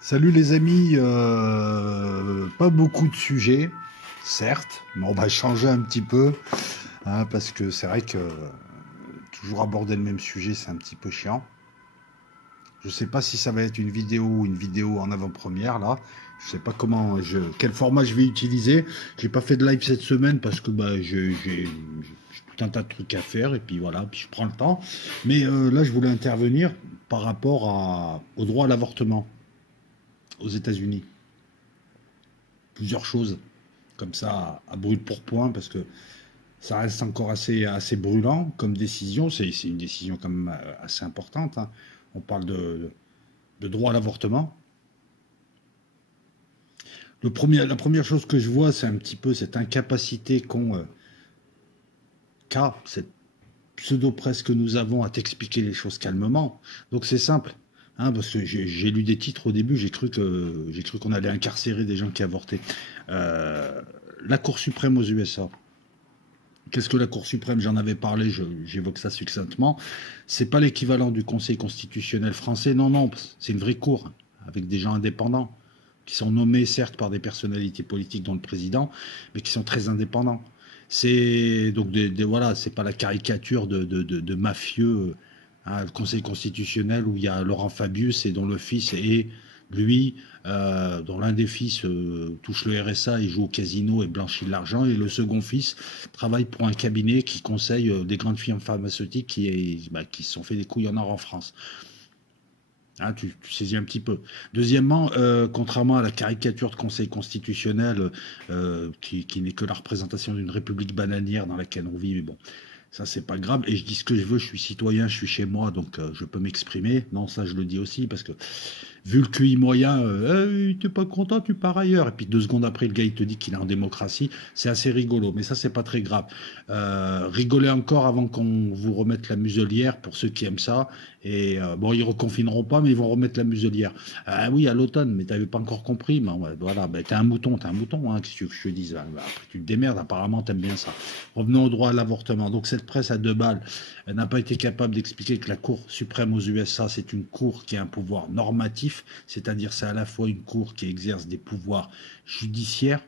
Salut les amis, pas beaucoup de sujets, certes, mais on va changer un petit peu, hein, parce que c'est vrai que toujours aborder le même sujet, c'est un petit peu chiant. Je sais pas si ça va être une vidéo ou une vidéo en avant-première là. Je sais pas quel format je vais utiliser. J'ai pas fait de live cette semaine parce que bah, j'ai tout un tas de trucs à faire et puis voilà, puis je prends le temps. Mais là, je voulais intervenir par rapport au droit à l'avortement aux États-Unis. Plusieurs choses comme ça à brûle pour point parce que ça reste encore assez brûlant comme décision. C'est une décision quand même assez importante, hein. On parle de droit à l'avortement. La première chose que je vois, c'est un petit peu cette incapacité qu'a cette pseudo-presse que nous avons à t'expliquer les choses calmement. Donc c'est simple. Hein, parce que j'ai lu des titres au début, j'ai cru qu'on allait incarcérer des gens qui avortaient. Euh, la Cour suprême aux USA. Qu'est-ce que la Cour suprême? J'en avais parlé, j'évoque ça succinctement. C'est pas l'équivalent du Conseil constitutionnel français. Non, non, c'est une vraie cour avec des gens indépendants qui sont nommés certes par des personnalités politiques dont le président, mais qui sont très indépendants. C'est donc voilà, c'est pas la caricature de mafieux, hein, le Conseil constitutionnel où il y a Laurent Fabius et dont le fils est lui, dont l'un des fils touche le RSA et joue au casino et blanchit de l'argent, et le second fils travaille pour un cabinet qui conseille des grandes firmes pharmaceutiques qui se sont fait des couilles en or en France. Hein, tu saisis un petit peu. Deuxièmement, contrairement à la caricature de Conseil constitutionnel, qui n'est que la représentation d'une république bananière dans laquelle on vit, mais bon, ça c'est pas grave. Et je dis ce que je veux, je suis citoyen, je suis chez moi, donc je peux m'exprimer. Non, ça je le dis aussi, parce que vu le QI moyen, hey, t'es pas content, tu pars ailleurs. Et puis 2 secondes après, le gars il te dit qu'il est en démocratie. C'est assez rigolo, mais ça c'est pas très grave. Rigolez encore avant qu'on vous remette la muselière pour ceux qui aiment ça. Et bon, ils reconfineront pas, mais ils vont remettre la muselière. Ah oui, à l'automne, mais t'avais pas encore compris. Ben, ouais, voilà, ben, t'es un mouton, hein, qu'est-ce que je te dise. Ben, après, tu te démerdes, apparemment t'aimes bien ça. Revenons au droit à l'avortement. Donc cette presse à 2 balles, elle n'a pas été capable d'expliquer que la Cour suprême aux USA, c'est une cour qui a un pouvoir normatif, c'est-à-dire c'est à la fois une cour qui exerce des pouvoirs judiciaires,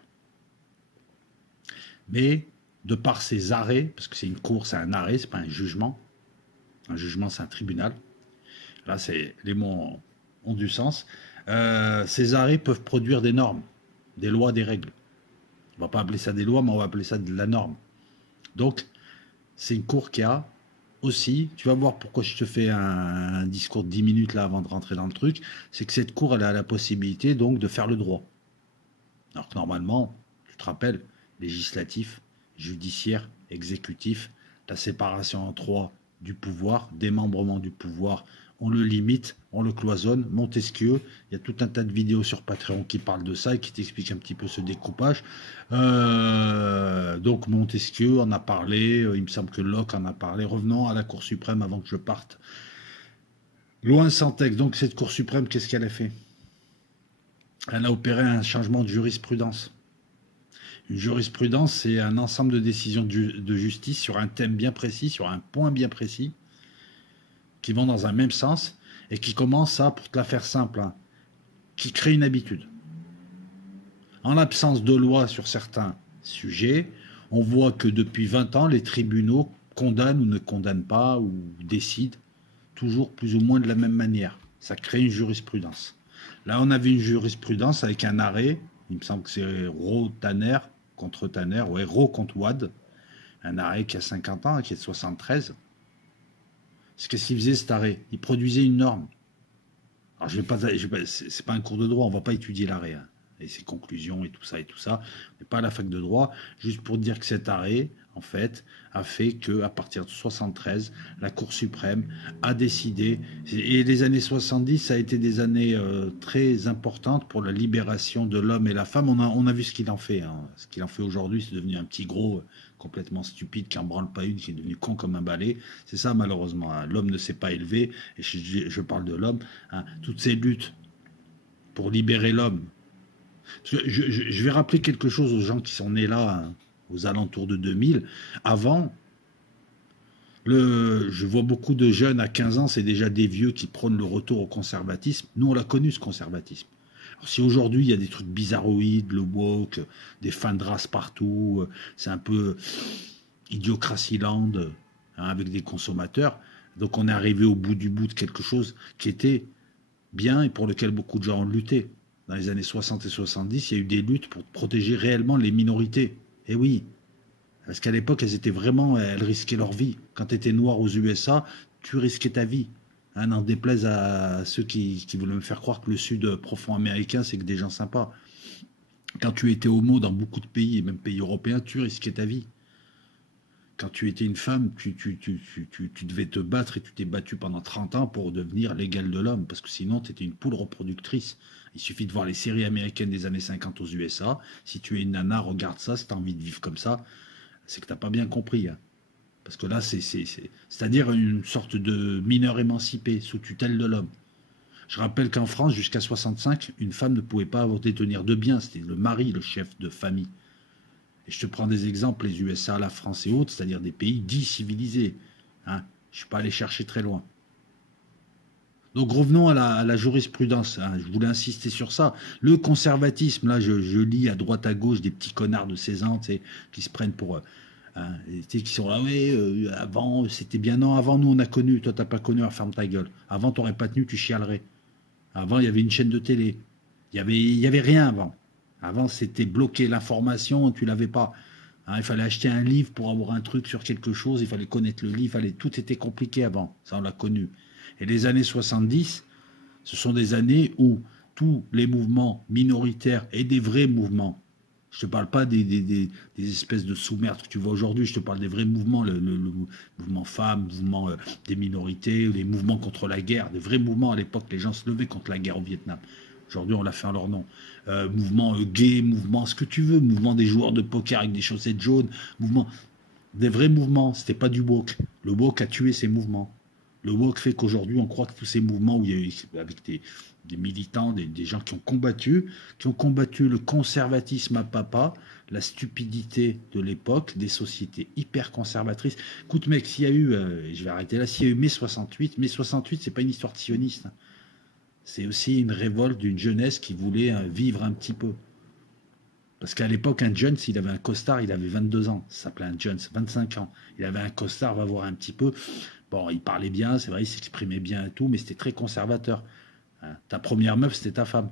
mais de par ses arrêts, parce que c'est une cour, c'est un arrêt, c'est pas un jugement c'est un tribunal, là c'est les mots ont du sens, ces arrêts peuvent produire des normes, des lois, des règles. On va pas appeler ça des lois, mais on va appeler ça de la norme. Donc, c'est une cour qui a aussi, tu vas voir pourquoi je te fais un discours de 10 minutes là avant de rentrer dans le truc, c'est que cette cour, elle a la possibilité donc de faire le droit. Alors que normalement, tu te rappelles, législatif, judiciaire, exécutif, la séparation en trois du pouvoir, démembrement du pouvoir, on le limite, on le cloisonne. Montesquieu, il y a tout un tas de vidéos sur Patreon qui parlent de ça et qui t'expliquent un petit peu ce découpage. Donc Montesquieu en a parlé, il me semble que Locke en a parlé. Revenons à la Cour suprême avant que je parte. Loin sans texte, donc cette Cour suprême, qu'est-ce qu'elle a fait? Elle a opéré un changement de jurisprudence. Une jurisprudence, c'est un ensemble de décisions de justice sur un thème bien précis, sur un point bien précis, qui vont dans un même sens et qui commencent à, pour te la faire simple, hein, qui créent une habitude. En l'absence de loi sur certains sujets, on voit que depuis 20 ans, les tribunaux condamnent ou ne condamnent pas ou décident toujours plus ou moins de la même manière. Ça crée une jurisprudence. Là, on avait une jurisprudence avec un arrêt, il me semble que c'est Roe-Tanner contre Tanner, ouais, Roe contre Wade, un arrêt qui a 50 ans, qui est de 73. Qu'est-ce qu'il faisait cet arrêt? Il produisait une norme. Alors, c'est pas un cours de droit, on va pas étudier l'arrêt, hein, et ses conclusions et tout ça et tout ça. On n'est pas à la fac de droit, juste pour dire que cet arrêt, en fait, a fait que à partir de 73, la Cour suprême a décidé. Et les années 70, ça a été des années très importantes pour la libération de l'homme et la femme. On a vu ce qu'il en fait, hein. Ce qu'il en fait aujourd'hui, c'est devenu un petit gros complètement stupide qui en branle pas une, qui est devenu con comme un balai. C'est ça malheureusement, hein. L'homme ne s'est pas élevé, et je parle de l'homme, hein. Toutes ces luttes pour libérer l'homme. Je vais rappeler quelque chose aux gens qui sont nés là, hein, aux alentours de 2000. Avant, je vois beaucoup de jeunes à 15 ans, c'est déjà des vieux qui prônent le retour au conservatisme. Nous, on l'a connu, ce conservatisme. Alors, si aujourd'hui il y a des trucs bizarroïdes, le woke, des fins de race partout, c'est un peu idiocratie land, hein, avec des consommateurs. Donc on est arrivé au bout du bout de quelque chose qui était bien et pour lequel beaucoup de gens ont lutté. Dans les années 60 et 70, il y a eu des luttes pour protéger réellement les minorités. Et oui, parce qu'à l'époque, elles risquaient leur vie. Quand tu étais noir aux USA, tu risquais ta vie. Hein, n'en déplaise à ceux qui voulaient me faire croire que le Sud profond américain, c'est que des gens sympas. Quand tu étais homo dans beaucoup de pays, et même pays européens, tu risquais ta vie. Quand tu étais une femme, tu devais te battre et tu t'es battu pendant 30 ans pour devenir l'égal de l'homme, parce que sinon tu étais une poule reproductrice. Il suffit de voir les séries américaines des années 50 aux USA. Si tu es une nana, regarde ça, si tu as envie de vivre comme ça, c'est que tu n'as pas bien compris. Hein. Parce que là, c'est-à-dire une sorte de mineur émancipé sous tutelle de l'homme. Je rappelle qu'en France, jusqu'à 65, une femme ne pouvait pas détenir de biens. C'était le mari, le chef de famille. Et je te prends des exemples, les USA, la France et autres, c'est-à-dire des pays dits civilisés. Hein. Je ne suis pas allé chercher très loin. Donc revenons à la jurisprudence. Hein. Je voulais insister sur ça. Le conservatisme, là, je lis à droite à gauche des petits connards de 16 ans qui se prennent pour... hein, qui sont là, oui, avant, c'était bien. Non, avant, nous, on a connu. Toi, tu n'as pas connu, ferme ta gueule. Avant, tu n'aurais pas tenu, tu chialerais. Avant, il y avait une chaîne de télé. Il y avait rien avant. Avant, c'était bloquer l'information, tu l'avais pas. Hein, il fallait acheter un livre pour avoir un truc sur quelque chose, il fallait connaître le livre, tout était compliqué avant, ça on l'a connu. Et les années 70, ce sont des années où tous les mouvements minoritaires et des vrais mouvements, je ne te parle pas des espèces de sous-merdes que tu vois aujourd'hui, je te parle des vrais mouvements, le mouvement femmes, le mouvement des minorités, les mouvements contre la guerre, des vrais mouvements à l'époque, les gens se levaient contre la guerre au Vietnam. Aujourd'hui, on l'a fait en leur nom. Mouvement gay, mouvement ce que tu veux, mouvement des joueurs de poker avec des chaussettes jaunes, mouvement des vrais mouvements. C'était pas du woke. Le woke a tué ces mouvements. Le woke fait qu'aujourd'hui, on croit que tous ces mouvements où il y a eu, avec des militants, des gens qui ont combattu le conservatisme à papa, la stupidité de l'époque, des sociétés hyper conservatrices. Écoute, mec, s'il y a eu, je vais arrêter là, s'il y a eu mai 68, c'est pas une histoire de sioniste. Hein. C'est aussi une révolte d'une jeunesse qui voulait vivre un petit peu. Parce qu'à l'époque, un Jones, il avait un costard, il avait 22 ans. Ça s'appelait un Jones, 25 ans. Il avait un costard, va voir un petit peu. Bon, il parlait bien, c'est vrai, il s'exprimait bien et tout, mais c'était très conservateur. Hein, ta première meuf, c'était ta femme.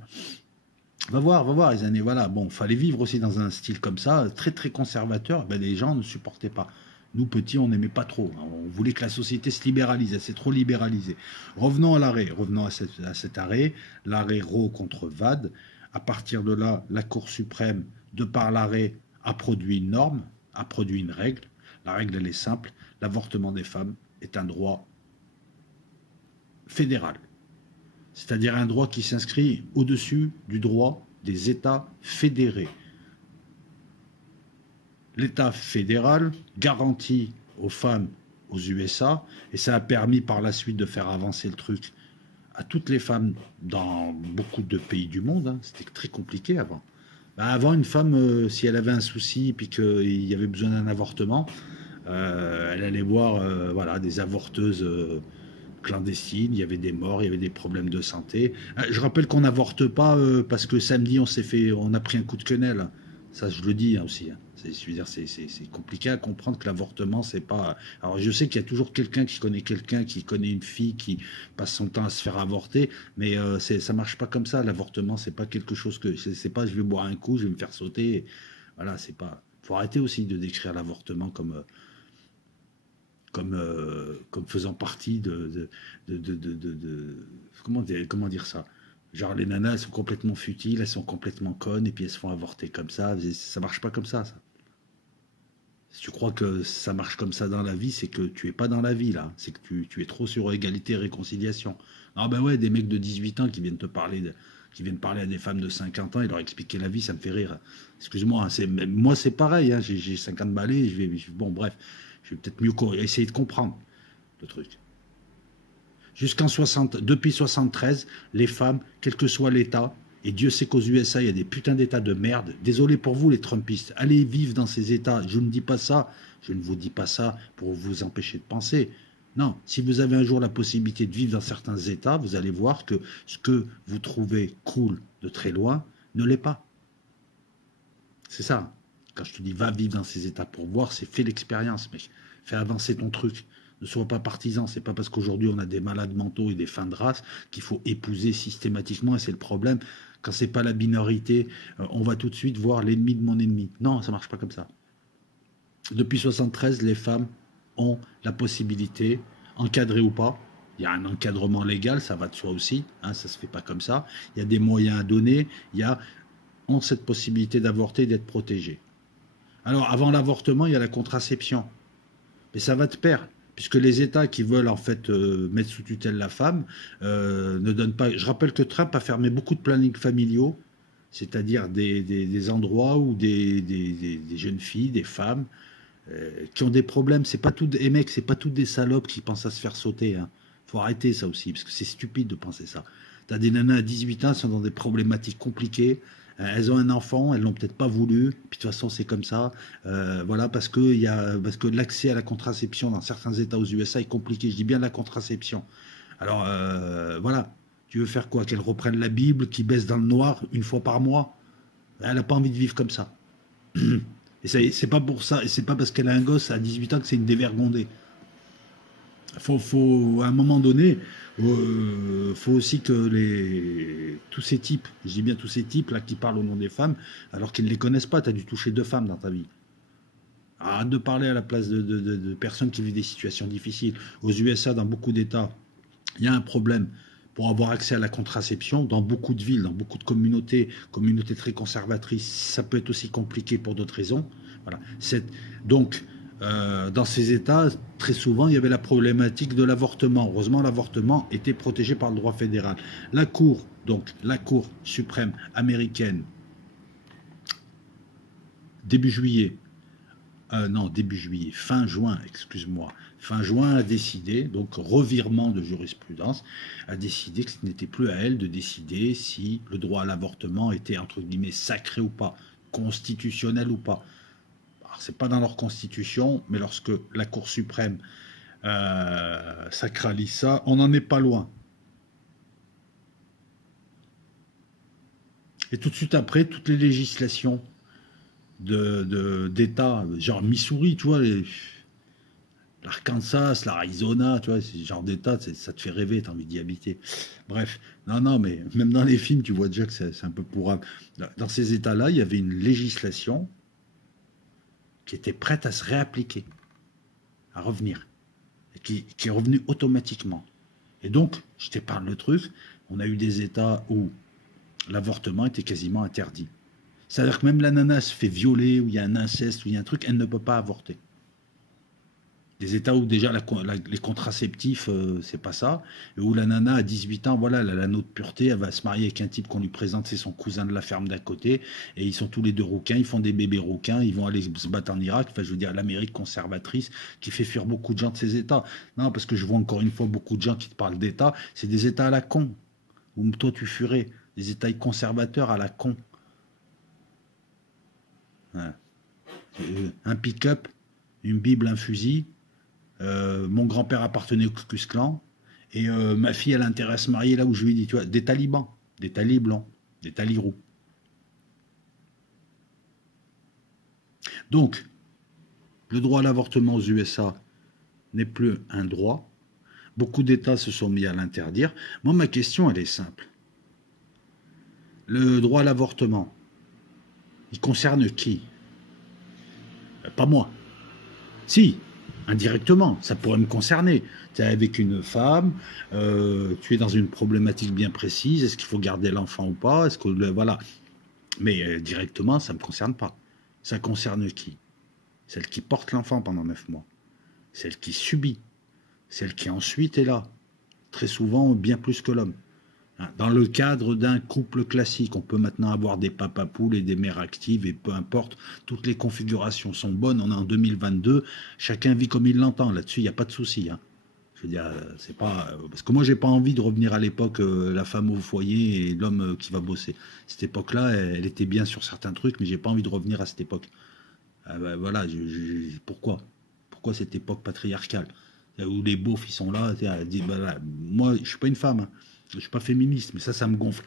Va voir, les années, voilà. Bon, fallait vivre aussi dans un style comme ça, très très conservateur. Ben, les gens ne supportaient pas. Nous, petits, on n'aimait pas trop. On voulait que la société se libéralise. Elle s'est trop libéralisée. Revenons à l'arrêt. Revenons à cet arrêt. L'arrêt Roe contre Wade. À partir de là, la Cour suprême, de par l'arrêt, a produit une norme, a produit une règle. La règle, elle est simple. L'avortement des femmes est un droit fédéral. C'est-à-dire un droit qui s'inscrit au-dessus du droit des États fédérés. L'État fédéral garantit aux femmes aux USA, et ça a permis par la suite de faire avancer le truc à toutes les femmes dans beaucoup de pays du monde. Hein. C'était très compliqué avant. Ben avant, une femme, si elle avait un souci et qu'il y avait besoin d'un avortement, elle allait voir voilà, des avorteuses clandestines, il y avait des morts, il y avait des problèmes de santé. Je rappelle qu'on n'avorte pas parce que samedi on a pris un coup de quenelle. Ça, je le dis hein, aussi. Hein. Je veux dire, c'est compliqué à comprendre que l'avortement, c'est pas. Alors, je sais qu'il y a toujours quelqu'un qui connaît une fille qui passe son temps à se faire avorter, mais ça marche pas comme ça. L'avortement, c'est pas quelque chose que. C'est pas je vais boire un coup, je vais me faire sauter. Voilà, c'est pas. Faut arrêter aussi de décrire l'avortement comme faisant partie comment dire ça. Genre les nanas, elles sont complètement futiles, elles sont complètement connes, et puis elles se font avorter comme ça. Ça marche pas comme ça. Si tu crois que ça marche comme ça dans la vie, c'est que tu es pas dans la vie, là. C'est que tu es trop sur égalité et réconciliation. Ah ben ouais, des mecs de 18 ans qui viennent te parler, qui viennent parler à des femmes de 50 ans et leur expliquer la vie, ça me fait rire. Excuse-moi, hein, moi c'est pareil, hein, j'ai 50 balais, bon bref, je vais peut-être mieux essayer de comprendre le truc. Depuis 73, les femmes, quel que soit l'État, et Dieu sait qu'aux USA, il y a des putains d'États de merde. Désolé pour vous, les Trumpistes. Allez vivre dans ces États. Je ne vous dis pas ça pour vous empêcher de penser. Non, si vous avez un jour la possibilité de vivre dans certains états, vous allez voir que ce que vous trouvez cool de très loin ne l'est pas. C'est ça. Quand je te dis va vivre dans ces états pour voir, c'est fais l'expérience, mec. Fais avancer ton truc. Ne sois pas partisan. C'est pas parce qu'aujourd'hui on a des malades mentaux et des fins de race qu'il faut épouser systématiquement. Et c'est le problème. Quand c'est pas la minorité, on va tout de suite voir l'ennemi de mon ennemi. Non, ça marche pas comme ça. Depuis 73, les femmes ont la possibilité, encadrées ou pas. Il y a un encadrement légal, ça va de soi aussi. Hein, ça se fait pas comme ça. Il y a des moyens à donner. Il y a ont cette possibilité d'avorter, d'être protégés. Alors, avant l'avortement, il y a la contraception. Mais ça va de pair, puisque les États qui veulent en fait mettre sous tutelle la femme ne donnent pas. Je rappelle que Trump a fermé beaucoup de plannings familiaux, c'est-à-dire des endroits où des jeunes filles, des femmes qui ont des problèmes. C'est pas tout, et mecs, c'est pas toutes des salopes qui pensent à se faire sauter. Hein. Faut arrêter ça aussi, parce que c'est stupide de penser ça. T'as des nanas à 18 ans, elles sont dans des problématiques compliquées. Elles ont un enfant, elles l'ont peut-être pas voulu, puis de toute façon c'est comme ça, voilà, parce que l'accès à la contraception dans certains États aux USA est compliqué. Je dis bien la contraception. Alors voilà, tu veux faire quoi? Qu'elle reprenne la Bible, qui baisse dans le noir une fois par mois? Elle n'a pas envie de vivre comme ça. Et c'est pas pour ça, et c'est pas parce qu'elle a un gosse à 18 ans que c'est une dévergondée. À un moment donné, faut aussi que tous ces types, je dis bien tous ces types là qui parlent au nom des femmes, alors qu'ils ne les connaissent pas, tu as dû toucher 2 femmes dans ta vie. Arrête de parler à la place de personnes qui vivent des situations difficiles. Aux USA, dans beaucoup d'États, il y a un problème pour avoir accès à la contraception. Dans beaucoup de villes, dans beaucoup de communautés très conservatrices, ça peut être aussi compliqué pour d'autres raisons. Voilà. Donc, dans ces États, très souvent, il y avait la problématique de l'avortement. Heureusement, l'avortement était protégé par le droit fédéral. La Cour suprême américaine, fin juin, excuse-moi, fin juin a décidé, donc revirement de jurisprudence, a décidé que ce n'était plus à elle de décider si le droit à l'avortement était, entre guillemets, sacré ou pas, constitutionnel ou pas. C'est pas dans leur constitution, mais lorsque la Cour suprême sacralise ça, on n'en est pas loin. Et tout de suite après, toutes les législations d'État, genre Missouri, tu vois, l'Arkansas, l'Arizona, tu vois, c'est ce genre d'État, ça te fait rêver, t'as envie d'y habiter. Bref, non, mais même dans les films, tu vois déjà que c'est un peu pourrable. Dans ces États-là, il y avait une législation qui était prête à se réappliquer, à revenir, et qui est revenue automatiquement. Et donc, je t'épargne le truc, on a eu des États où l'avortement était quasiment interdit. C'est-à-dire que même la nana se fait violer, où il y a un inceste, où il y a un truc, elle ne peut pas avorter. Des États où déjà les contraceptifs, c'est pas ça, et où la nana à 18 ans, voilà, elle a l'anneau de pureté, elle va se marier avec un type qu'on lui présente, c'est son cousin de la ferme d'à côté, et ils sont tous les deux rouquins, ils font des bébés rouquins, ils vont aller se battre en Irak, enfin je veux dire l'Amérique conservatrice qui fait fuir beaucoup de gens de ces États. Non, parce que je vois encore une fois beaucoup de gens qui te parlent d'États, c'est des États à la con, où toi tu fuirais, des États conservateurs à la con. Ouais. Un pick-up, une Bible, un fusil. Mon grand-père appartenait au Ku Klux Klan et ma fille elle a intérêt à se marier là où je lui ai dit, tu vois, des talibans, des talibs blancs, des talirous. Donc, le droit à l'avortement aux USA n'est plus un droit. Beaucoup d'États se sont mis à l'interdire. Moi, ma question, elle est simple. Le droit à l'avortement, il concerne qui? Pas moi. Si, indirectement, ça pourrait me concerner. Tu es avec une femme, tu es dans une problématique bien précise, est-ce qu'il faut garder l'enfant ou pas? Est-ce que voilà. Mais directement, ça ne me concerne pas. Ça concerne qui? Celle qui porte l'enfant pendant 9 mois. Celle qui subit. Celle qui ensuite est là. Très souvent, bien plus que l'homme. Dans le cadre d'un couple classique, on peut maintenant avoir des papas-poules et des mères actives, et peu importe, toutes les configurations sont bonnes, on est en 2022, chacun vit comme il l'entend, là-dessus il n'y a pas de souci. Hein. Je veux dire, c'est pas... Parce que moi j'ai pas envie de revenir à l'époque, la femme au foyer et l'homme qui va bosser. Cette époque-là, elle était bien sur certains trucs, mais j'ai pas envie de revenir à cette époque. Voilà, pourquoi cette époque patriarcale? Où les beaufs, ils sont là, elle dit, bah, là, moi, je suis pas une femme, hein. Je suis pas féministe, mais ça me gonfle.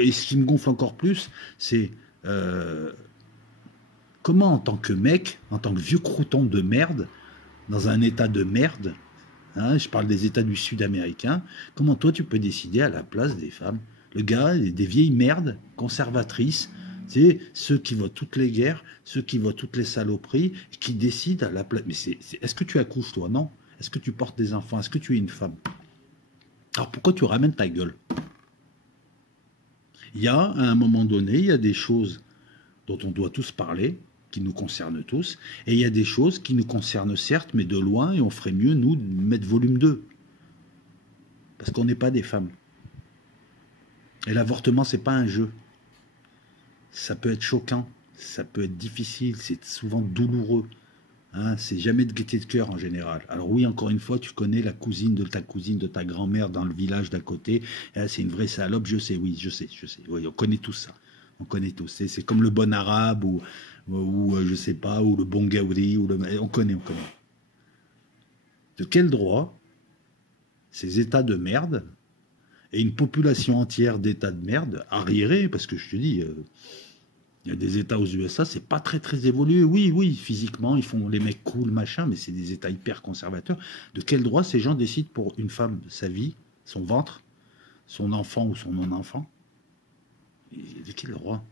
Et ce qui me gonfle encore plus, c'est euh, comment, en tant que mec, en tant que vieux crouton de merde, dans un état de merde, hein, je parle des États du Sud américain, comment toi tu peux décider à la place des femmes? Le gars, des vieilles merdes conservatrices, c'est ceux qui voient toutes les guerres, ceux qui voient toutes les saloperies, qui décident à la place. Mais est-ce que tu accouches toi? Non. Est-ce que tu portes des enfants? Est-ce que tu es une femme? Alors pourquoi tu ramènes ta gueule? Il y a, à un moment donné, il y a des choses dont on doit tous parler, qui nous concernent tous, et il y a des choses qui nous concernent certes, mais de loin, et on ferait mieux, nous, de mettre volume 2. Parce qu'on n'est pas des femmes. Et l'avortement, c'est pas un jeu. Ça peut être choquant, ça peut être difficile, c'est souvent douloureux. Hein, c'est jamais de gaieté de cœur en général. Alors oui, encore une fois, tu connais la cousine, de ta grand-mère dans le village d'à côté. C'est une vraie salope, je sais, oui, je sais. Oui, on connaît tous ça. On connaît tous. C'est comme le bon arabe ou je sais pas, ou le bon gaouri, on connaît. De quel droit ces états de merde et une population entière d'états de merde arriérés, parce que je te dis, il y a des États aux USA, c'est pas très très évolué. Oui, physiquement, ils font les mecs cool, machin, mais c'est des États hyper conservateurs. De quel droit ces gens décident pour une femme sa vie, son ventre, son enfant ou son non-enfant? De quel droit?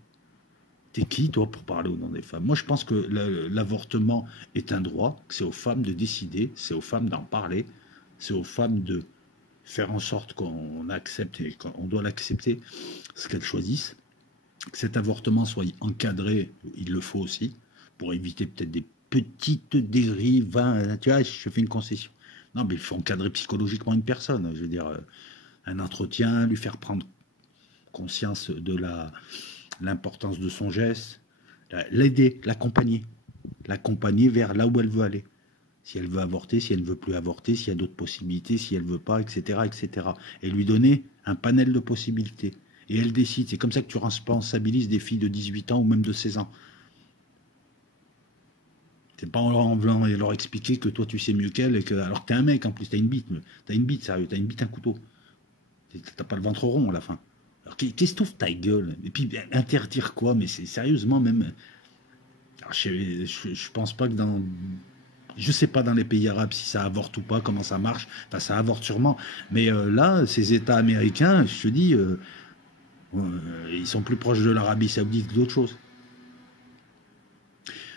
T'es qui, toi, pour parler au nom des femmes? Moi, je pense que l'avortement est un droit, que c'est aux femmes de décider, c'est aux femmes d'en parler, c'est aux femmes de faire en sorte qu'on accepte et qu'on doit l'accepter, ce qu'elles choisissent. Que cet avortement soit encadré, il le faut aussi, pour éviter peut-être des petites dérives. Hein, tu vois, je fais une concession. Non, mais il faut encadrer psychologiquement une personne. Je veux dire, un entretien, lui faire prendre conscience de l'importance de son geste, l'aider, l'accompagner. L'accompagner vers là où elle veut aller. Si elle veut avorter, si elle ne veut plus avorter, s'il y a d'autres possibilités, si elle ne veut pas, etc., etc. Et lui donner un panel de possibilités. Et elle décide. C'est comme ça que tu responsabilises des filles de 18 ans ou même de 16 ans. C'est pas en voulant leur expliquer que toi tu sais mieux qu'elle, alors que t'es un mec en plus, t'as une bite, sérieux, t'as une bite, un couteau. T'as pas le ventre rond à la fin. Alors qu'est-ce que t'ouvres ta gueule? Et puis interdire quoi? Mais c'est sérieusement même. Alors, je pense pas que dans. Je sais pas dans les pays arabes si ça avorte ou pas, comment ça marche. Enfin, ça avorte sûrement. Mais là, ces États américains, je te dis, ils sont plus proches de l'Arabie Saoudite que d'autres choses.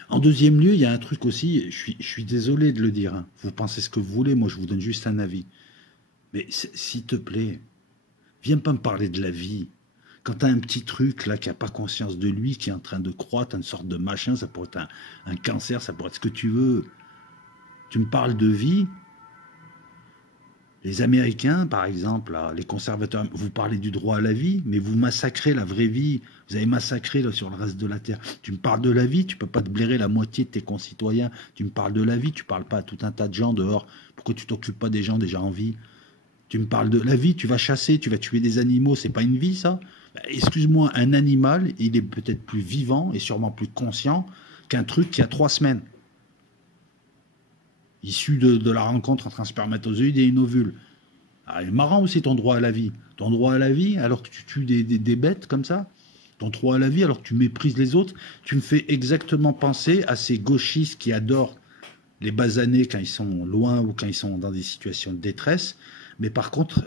En deuxième lieu, il y a un truc aussi, je suis désolé de le dire, hein. Vous pensez ce que vous voulez, moi je vous donne juste un avis. Mais s'il te plaît, viens pas me parler de la vie. Quand tu as un petit truc là qui n'a pas conscience de lui, qui est en train de croître, une sorte de machin, ça pourrait être un cancer, ça pourrait être ce que tu veux. Tu me parles de vie. Les Américains, par exemple, là, les conservateurs, vous parlez du droit à la vie, mais vous massacrez la vraie vie. Vous avez massacré là, sur le reste de la Terre. Tu me parles de la vie, tu peux pas te blairer la moitié de tes concitoyens. Tu me parles de la vie, tu parles pas à tout un tas de gens dehors. Pourquoi tu t'occupes pas des gens déjà en vie? Tu me parles de la vie, tu vas chasser, tu vas tuer des animaux, c'est pas une vie ça? Excuse-moi, un animal, il est peut-être plus vivant et sûrement plus conscient qu'un truc qui a 3 semaines. Issu de la rencontre entre un spermatozoïde et une ovule. Ah, c'est marrant aussi ton droit à la vie. Ton droit à la vie alors que tu tues des bêtes comme ça. Ton droit à la vie alors que tu méprises les autres. Tu me fais exactement penser à ces gauchistes qui adorent les basanés quand ils sont loin ou quand ils sont dans des situations de détresse. Mais par contre,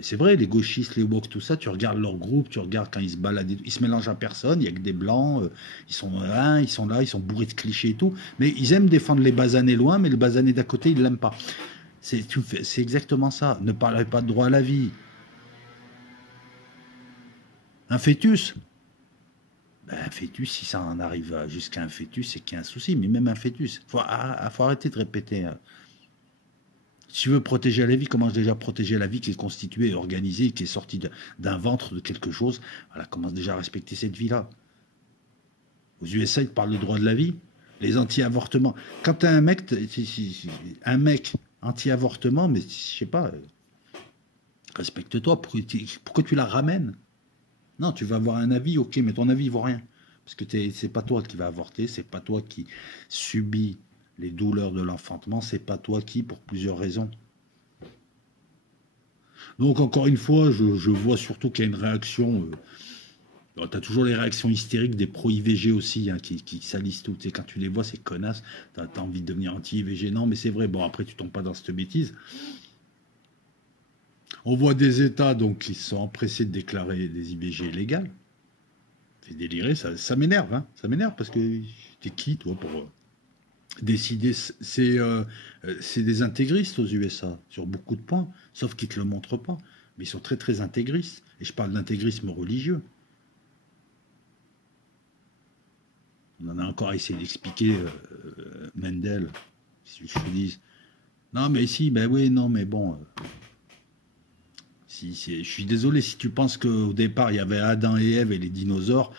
c'est vrai, les gauchistes, les woke, tout ça, tu regardes leur groupe, tu regardes quand ils se baladent, ils se mélangent à personne, il n'y a que des blancs, ils sont là, ils sont bourrés de clichés et tout. Mais ils aiment défendre les basanés loin, mais le basané d'à côté, ils ne l'aiment pas. C'est exactement ça. Ne parlez pas de droit à la vie. Un fœtus, un fœtus, si ça en arrive jusqu'à un fœtus, c'est qu'il y a un souci. Mais même un fœtus, faut arrêter de répéter. Si tu veux protéger la vie, commence déjà à protéger la vie qui est constituée, organisée, qui est sortie d'un ventre de quelque chose. Voilà, commence déjà à respecter cette vie-là. Aux USA, ils te parlent du droit de la vie, les anti-avortements. Quand tu as un mec anti-avortement, mais je sais pas, respecte-toi. Pourquoi tu la ramènes? Non, tu vas avoir un avis, ok, mais ton avis, il vaut rien. Parce que c'est pas toi qui va avorter, c'est pas toi qui subis Les douleurs de l'enfantement, c'est pas toi qui, pour plusieurs raisons. Donc encore une fois, je vois surtout qu'il y a une réaction. Tu as toujours les réactions hystériques des pro-IVG aussi, hein, qui salissent tout. Tu sais, quand tu les vois, ces connasses, tu as envie de devenir anti-IVG. Non, mais c'est vrai. Bon, après, tu tombes pas dans cette bêtise. On voit des États donc, qui sont empressés de déclarer des IVG illégales. C'est déliré, ça m'énerve. Hein. Ça m'énerve parce que t'es qui, toi, pour décider. C'est des intégristes aux USA, sur beaucoup de points, sauf qu'ils ne te le montrent pas. Mais ils sont très, très intégristes. Et je parle d'intégrisme religieux. On en a encore essayé d'expliquer, Mendel, si je te dis. Non, mais si, ben oui, non, mais bon. Je suis désolé, si tu penses qu'au départ, il y avait Adam et Ève et les dinosaures,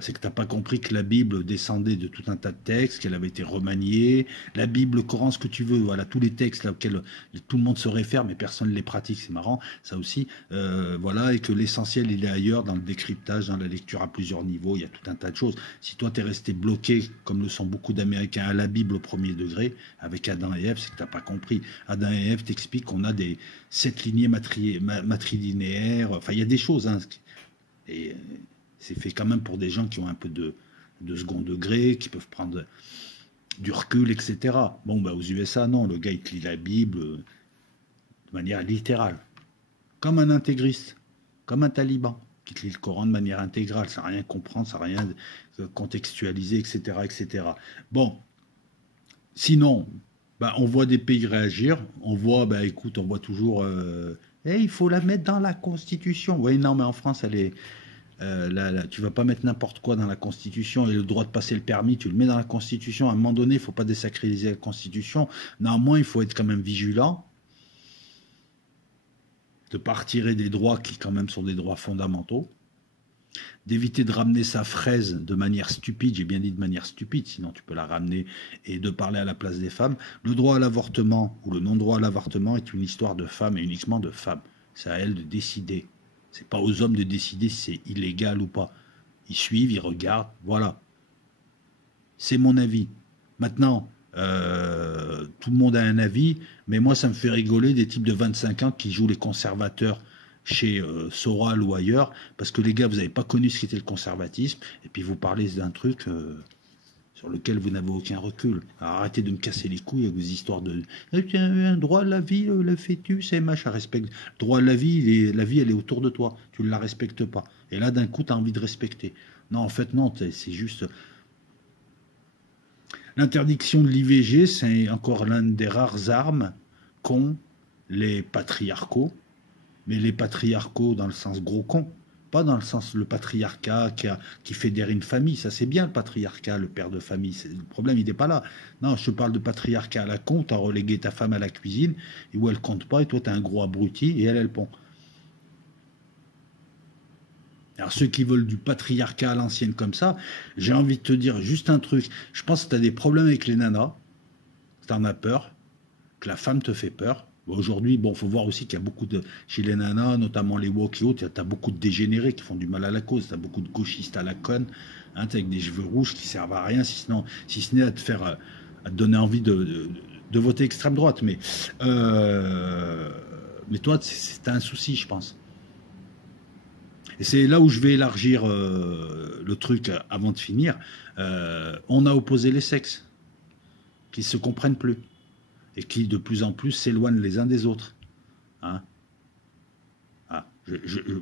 c'est que tu n'as pas compris que la Bible descendait de tout un tas de textes, qu'elle avait été remaniée. La Bible, le Coran, ce que tu veux, voilà, tous les textes là, auxquels tout le monde se réfère, mais personne ne les pratique, c'est marrant, ça aussi. Voilà, et que l'essentiel, il est ailleurs, dans le décryptage, dans la lecture à plusieurs niveaux, il y a tout un tas de choses. Si toi, tu es resté bloqué, comme le sont beaucoup d'Américains, à la Bible au premier degré, avec Adam et Ève, c'est que tu n'as pas compris. Adam et Ève t'expliquent qu'on a des 7 lignées matrilinéaires, enfin, il y a des choses, hein, et c'est fait quand même pour des gens qui ont un peu de second degré, qui peuvent prendre du recul, etc. Bon, bah, aux USA, non, le gars, il te lit la Bible de manière littérale. Comme un intégriste, comme un taliban, qui te lit le Coran de manière intégrale, sans rien comprendre, sans rien contextualiser, etc., etc. Bon, sinon, bah, on voit des pays réagir, on voit, bah, écoute, on voit toujours... il faut la mettre dans la Constitution. Oui, non, mais en France, elle est... Là, tu vas pas mettre n'importe quoi dans la Constitution et le droit de passer le permis, tu le mets dans la Constitution. À un moment donné, il ne faut pas désacraliser la Constitution. Néanmoins, il faut être quand même vigilant de ne pas retirer des droits qui quand même sont des droits fondamentaux, d'éviter de ramener sa fraise de manière stupide, j'ai bien dit de manière stupide, sinon tu peux la ramener, et de parler à la place des femmes. Le droit à l'avortement ou le non-droit à l'avortement est une histoire de femmes et uniquement de femmes. C'est à elles de décider. C'est pas aux hommes de décider si c'est illégal ou pas. Ils suivent, ils regardent, voilà. C'est mon avis. Maintenant, tout le monde a un avis, mais moi, ça me fait rigoler des types de 25 ans qui jouent les conservateurs chez Soral ou ailleurs, parce que les gars, vous n'avez pas connu ce qu'était le conservatisme, et puis vous parlez d'un truc sur lequel vous n'avez aucun recul. Alors, arrêtez de me casser les couilles avec vos histoires de un droit à la vie, le fœtus, et machin. Respecte. Le droit à la vie, elle est autour de toi. Tu ne la respectes pas. Et là, d'un coup, tu as envie de respecter. Non, en fait, non, c'est juste. L'interdiction de l'IVG, c'est encore l'une des rares armes qu'ont les patriarcaux, mais les patriarcaux dans le sens gros con. Pas dans le sens le patriarcat qui fédère une famille, ça c'est bien le patriarcat, le père de famille, le problème il n'est pas là. Non, je te parle de patriarcat à la con, tu as relégué ta femme à la cuisine, et où elle compte pas, et toi tu es un gros abruti, et elle pond. Alors ceux qui veulent du patriarcat à l'ancienne comme ça, j'ai envie de te dire juste un truc, je pense que tu as des problèmes avec les nanas, que tu en as peur, que la femme te fait peur. Aujourd'hui, bon, faut voir aussi qu'il y a beaucoup de... Chez les nanas, notamment les woke et autres, tu as beaucoup de dégénérés qui font du mal à la cause. Tu as beaucoup de gauchistes à la conne, hein, avec des cheveux rouges qui servent à rien, si ce n'est à te faire... à te donner envie de voter extrême droite. Mais toi, c'est un souci, je pense. Et c'est là où je vais élargir le truc avant de finir. On a opposé les sexes, qui ne se comprennent plus. Et qui de plus en plus s'éloignent les uns des autres. Hein,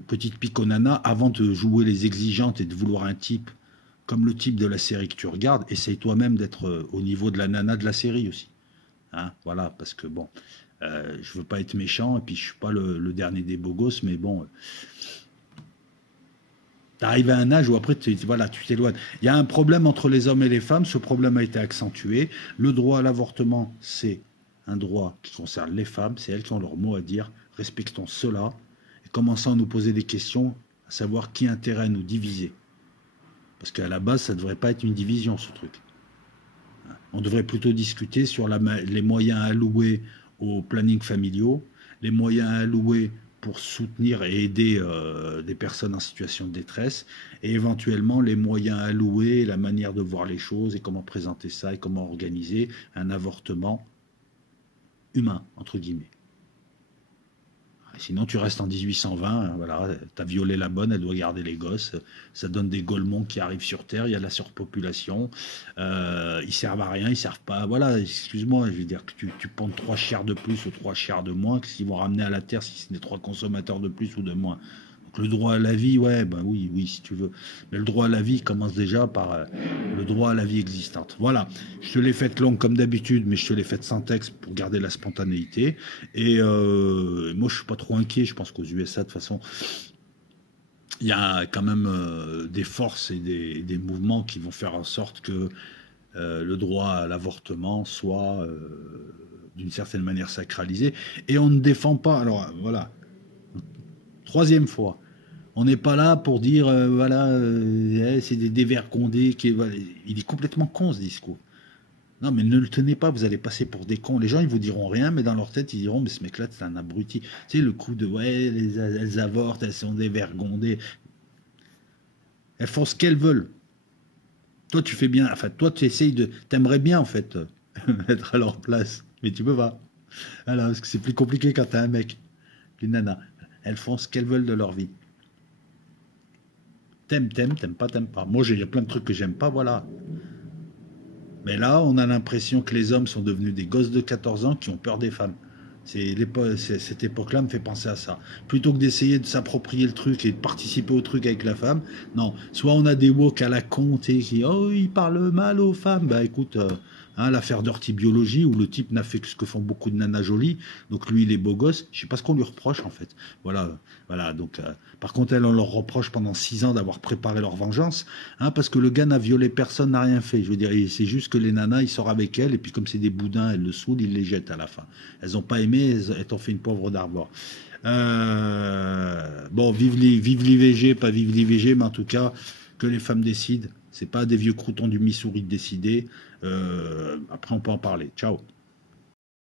petite pique aux nanas, avant de jouer les exigeantes et de vouloir un type comme le type de la série que tu regardes, essaye toi-même d'être au niveau de la nana de la série aussi. Hein, voilà, parce que bon, je veux pas être méchant, et puis je suis pas le dernier des beaux gosses, mais bon... Tu arrives à un âge où après, voilà, tu t'éloignes. Il y a un problème entre les hommes et les femmes, ce problème a été accentué. Le droit à l'avortement, c'est un droit qui concerne les femmes, c'est elles qui ont leur mot à dire, respectons cela, et commençons à nous poser des questions, à savoir qui a intérêt à nous diviser. Parce qu'à la base, ça ne devrait pas être une division, ce truc. On devrait plutôt discuter sur les moyens alloués aux plannings familiaux, les moyens alloués pour soutenir et aider des personnes en situation de détresse, et éventuellement les moyens alloués, la manière de voir les choses et comment présenter ça et comment organiser un avortement humain, entre guillemets. Sinon, tu restes en 1820, voilà, tu as violé la bonne, elle doit garder les gosses, ça donne des golemons qui arrivent sur Terre, il y a la surpopulation, ils servent à rien, ils servent pas, voilà, excuse-moi, je veux dire que tu pondes 3 chairs de plus ou 3 chairs de moins, qu'est-ce qu'ils vont ramener à la Terre si ce n'est 3 consommateurs de plus ou de moins. Donc le droit à la vie, ouais, ben oui, oui, si tu veux. Mais le droit à la vie commence déjà par le droit à la vie existante. Voilà, je te l'ai faite longue comme d'habitude, mais je te l'ai faite sans texte pour garder la spontanéité. Et moi, je suis pas trop inquiet. Je pense qu'aux USA, de toute façon, il y a quand même des forces et des mouvements qui vont faire en sorte que le droit à l'avortement soit d'une certaine manière sacralisé. Et on ne défend pas. Alors voilà, troisième fois. On n'est pas là pour dire, voilà, c'est des dévergondés. Voilà. Il est complètement con ce discours. Non, mais ne le tenez pas, vous allez passer pour des cons. Les gens, ils vous diront rien, mais dans leur tête, ils diront, mais ce mec-là, c'est un abruti. Tu sais, le coup de, ouais, elles avortent, elles sont dévergondées. Elles font ce qu'elles veulent. Toi, tu fais bien, enfin, toi, tu essayes de, t'aimerais bien, en fait, être à leur place, mais tu peux pas. Voilà, parce que c'est plus compliqué quand t'as un mec, une nana. Elles font ce qu'elles veulent de leur vie. T'aimes pas. Moi, il y a plein de trucs que j'aime pas, voilà. Mais là, on a l'impression que les hommes sont devenus des gosses de 14 ans qui ont peur des femmes. Cette époque-là me fait penser à ça. Plutôt que d'essayer de s'approprier le truc et de participer au truc avec la femme, non. Soit on a des woke à la con, qui, oh, ils parlent mal aux femmes. Bah écoute, l'affaire Dirty Biology, où le type n'a fait que ce que font beaucoup de nanas jolies, donc lui, il est beau gosse. Je sais pas ce qu'on lui reproche, en fait. Voilà. Donc, par contre, on leur reproche pendant 6 ans d'avoir préparé leur vengeance, parce que le gars n'a violé personne, n'a rien fait. Je veux dire, c'est juste que les nanas, il sort avec elles, et puis comme c'est des boudins, elles le saoulent, il les jette à la fin. Elles n'ont pas aimé, elles t'ont fait une pauvre d'arbor. Bon, vive l'IVG, pas vive l'IVG, mais en tout cas, que les femmes décident. C'est pas des vieux croutons du Missouri de décider. Après, on peut en parler. Ciao.